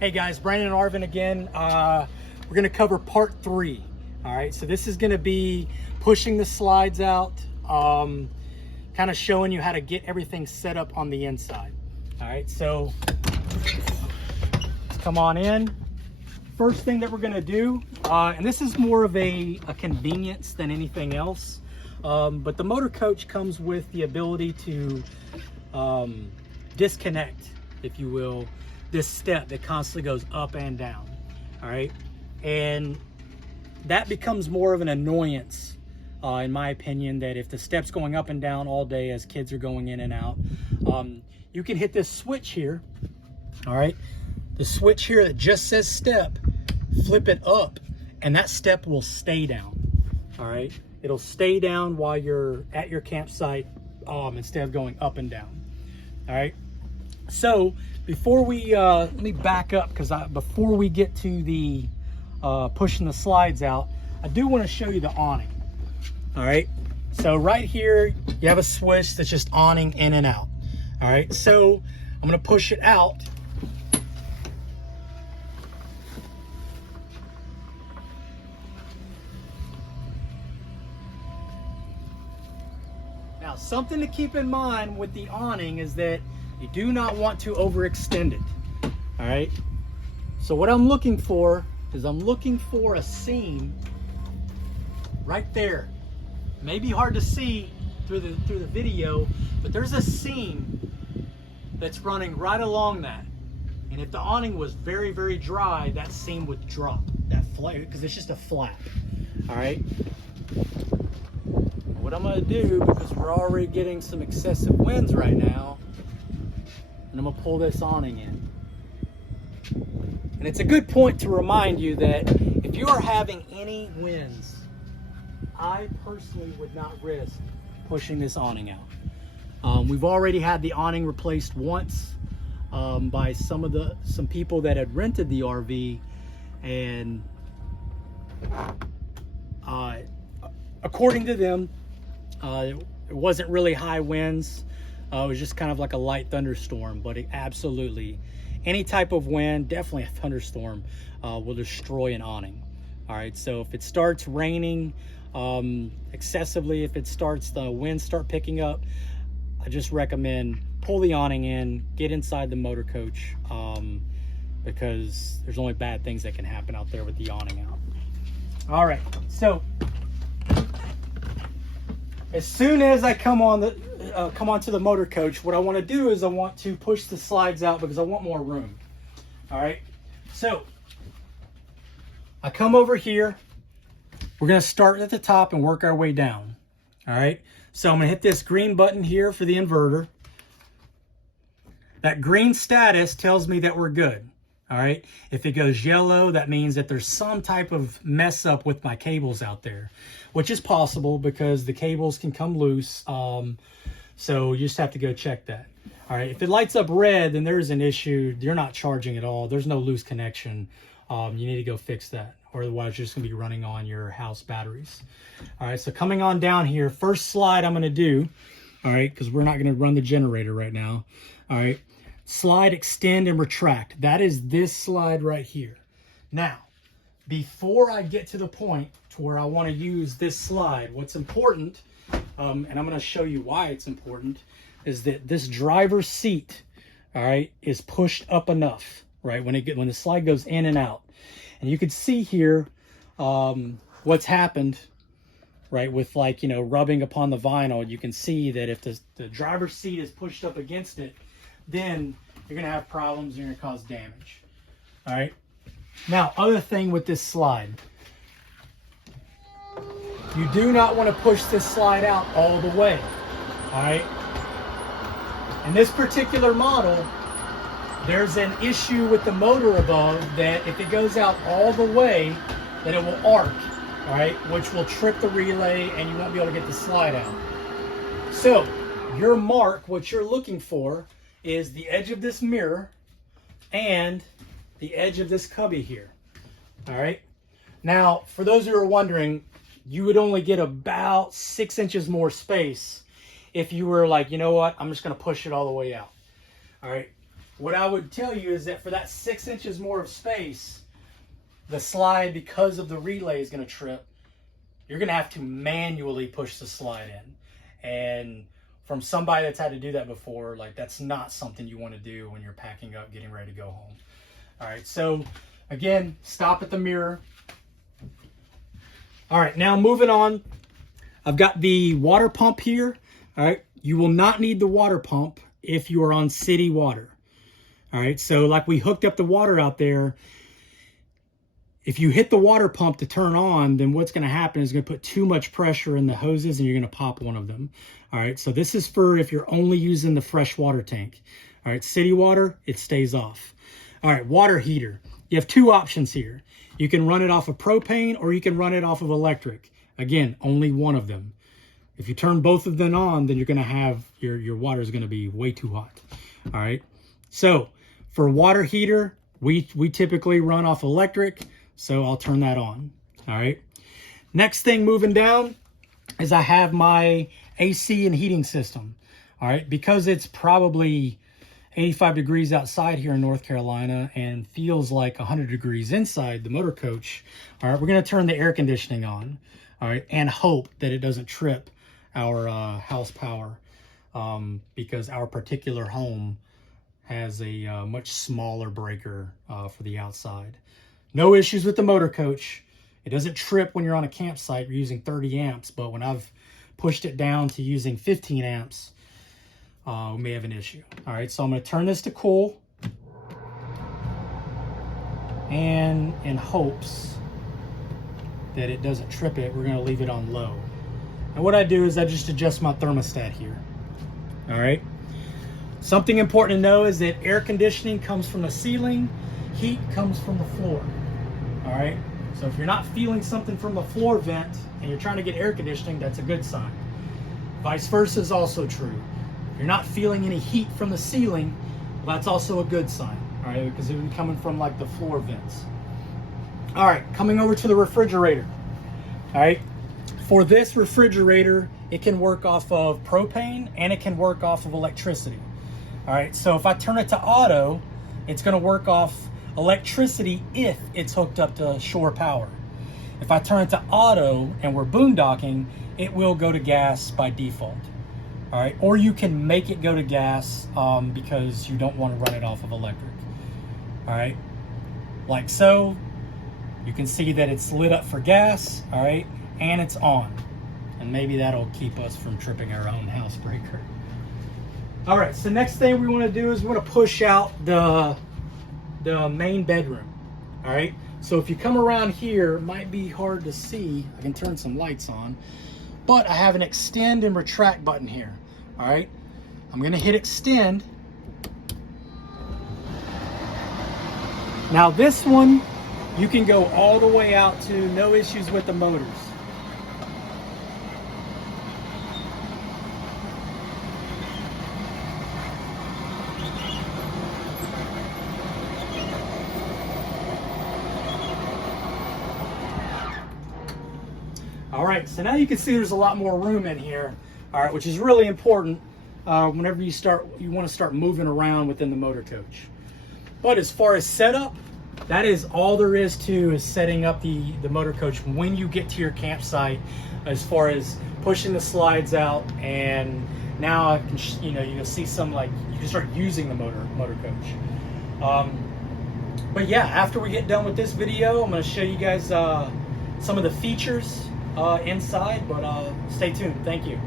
Hey guys, Brandon and Arvin again. We're gonna cover part 3. All right, so this is gonna be pushing the slides out, kind of showing you how to get everything set up on the inside. All right, so let's come on in. First thing that we're gonna do, and this is more of a convenience than anything else, but the motor coach comes with the ability to disconnect, if you will, this step that constantly goes up and down. All right, and that becomes more of an annoyance in my opinion, that if the step's going up and down all day as kids are going in and out, you can hit this switch here. All right, the switch here that just says step, flip it up and that step will stay down. All right, it'll stay down while you're at your campsite, instead of going up and down. All right, so before we let me back up, because before we get to the pushing the slides out, I do want to show you the awning. All right, so right here you have a switch that's just awning in and out. All right, so I'm going to push it out. Now, something to keep in mind with the awning is that you do not want to overextend it. All right, so what I'm looking for is I'm looking for a seam right there. Maybe hard to see through the video, but there's a seam that's running right along that. And if the awning was very, very dry, that seam would drop, that flap, because it's just a flap. All right. What I'm gonna do, because we're already getting some excessive winds right now, and I'm gonna pull this awning in. And it's a good point to remind you that if you are having any winds, I personally would not risk pushing this awning out. We've already had the awning replaced once by some people that had rented the RV, and according to them, it wasn't really high winds. It was just kind of like a light thunderstorm, but it absolutely, any type of wind, definitely a thunderstorm, will destroy an awning. All right, so if it starts raining excessively, if the winds start picking up, I just recommend pull the awning in, get inside the motor coach, because there's only bad things that can happen out there with the awning out. All right, so as soon as I come onto the motor coach, what I want to do is I want to push the slides out because I want more room. All right, so I come over here. We're going to start at the top and work our way down. All right, so I'm going to hit this green button here for the inverter. That green status tells me that we're good. All right, if it goes yellow, that means that there's some type of mess up with my cables out there, which is possible because the cables can come loose. So you just have to go check that. All right, if it lights up red, then there's an issue. You're not charging at all. There's no loose connection. You need to go fix that, or otherwise you're just gonna be running on your house batteries. All right, so coming on down here, first slide I'm gonna do, all right, because we're not gonna run the generator right now. All right, slide, extend, and retract. That is this slide right here. Now, before I get to the point to where I wanna use this slide, what's important, and I'm gonna show you why it's important, is that this driver's seat, all right, is pushed up enough, right, when the slide goes in and out. And you can see here what's happened, right, with, like, you know, rubbing upon the vinyl. You can see that if the driver's seat is pushed up against it, then you're gonna have problems, you're gonna cause damage. All right, now other thing with this slide, you do not want to push this slide out all the way. All right, in this particular model, there's an issue with the motor above that if it goes out all the way, then it will arc, all right, which will trip the relay and you won't be able to get the slide out. So your mark, what you're looking for, is the edge of this mirror and the edge of this cubby here. All right, now for those who are wondering, you would only get about 6 inches more space if you were like, you know what, I'm just going to push it all the way out. All right, What I would tell you is that for that 6 inches more of space, the slide, because of the relay, is going to trip. You're going to have to manually push the slide in. And from somebody that's had to do that before, like, that's not something you want to do when you're packing up, getting ready to go home. All right, so again, stop at the mirror. All right, now moving on. I've got the water pump here. All right, you will not need the water pump if you are on city water. All right, so like we hooked up the water out there. If you hit the water pump to turn on, then what's going to happen is going to put too much pressure in the hoses and you're going to pop one of them. All right, so this is for if you're only using the fresh water tank. All right, city water, it stays off. All right, water heater. You have two options here. You can run it off of propane or you can run it off of electric. Again, only one of them. If you turn both of them on, then you're going to have, your water is going to be way too hot. All right, so for water heater, we typically run off electric. So I'll turn that on. All right. Next thing moving down is I have my AC and heating system. All right. Because it's probably 85 degrees outside here in North Carolina and feels like 100 degrees inside the motor coach. All right. We're going to turn the air conditioning on. All right. And hope that it doesn't trip our house power because our particular home has a much smaller breaker for the outside. No issues with the motor coach. It doesn't trip when you're on a campsite. You're using 30 amps, but when I've pushed it down to using 15 amps, we may have an issue. All right, so I'm going to turn this to cool. And in hopes that it doesn't trip it, we're going to leave it on low. And what I do is I just adjust my thermostat here. All right. Something important to know is that air conditioning comes from the ceiling, heat comes from the floor. All right, so if you're not feeling something from the floor vent and you're trying to get air conditioning, that's a good sign. Vice versa is also true. If you're not feeling any heat from the ceiling, well, that's also a good sign, all right, because it would be coming from like the floor vents. All right, coming over to the refrigerator. All right, for this refrigerator, it can work off of propane and it can work off of electricity. All right, so if I turn it to auto, it's going to work off electricity if it's hooked up to shore power. If I turn it to auto and we're boondocking, it will go to gas by default. All right, or you can make it go to gas because you don't want to run it off of electric. All right, like so. You can see that it's lit up for gas, all right, and it's on. And maybe that'll keep us from tripping our own house breaker. All right, so next thing we want to do is we want to push out the main bedroom. All right, so if you come around here, it might be hard to see. I can turn some lights on, but I have an extend and retract button here. All right, I'm going to hit extend. Now this one, you can go all the way out to no issues with the motors. All right, so now you can see there's a lot more room in here, all right, which is really important whenever you want to start moving around within the motor coach. But as far as setup, that is all there is to is setting up the motor coach when you get to your campsite, as far as pushing the slides out, and now I can, you can see some, like, you can start using the motor coach. But yeah, after we get done with this video, I'm going to show you guys some of the features inside, but stay tuned. Thank you.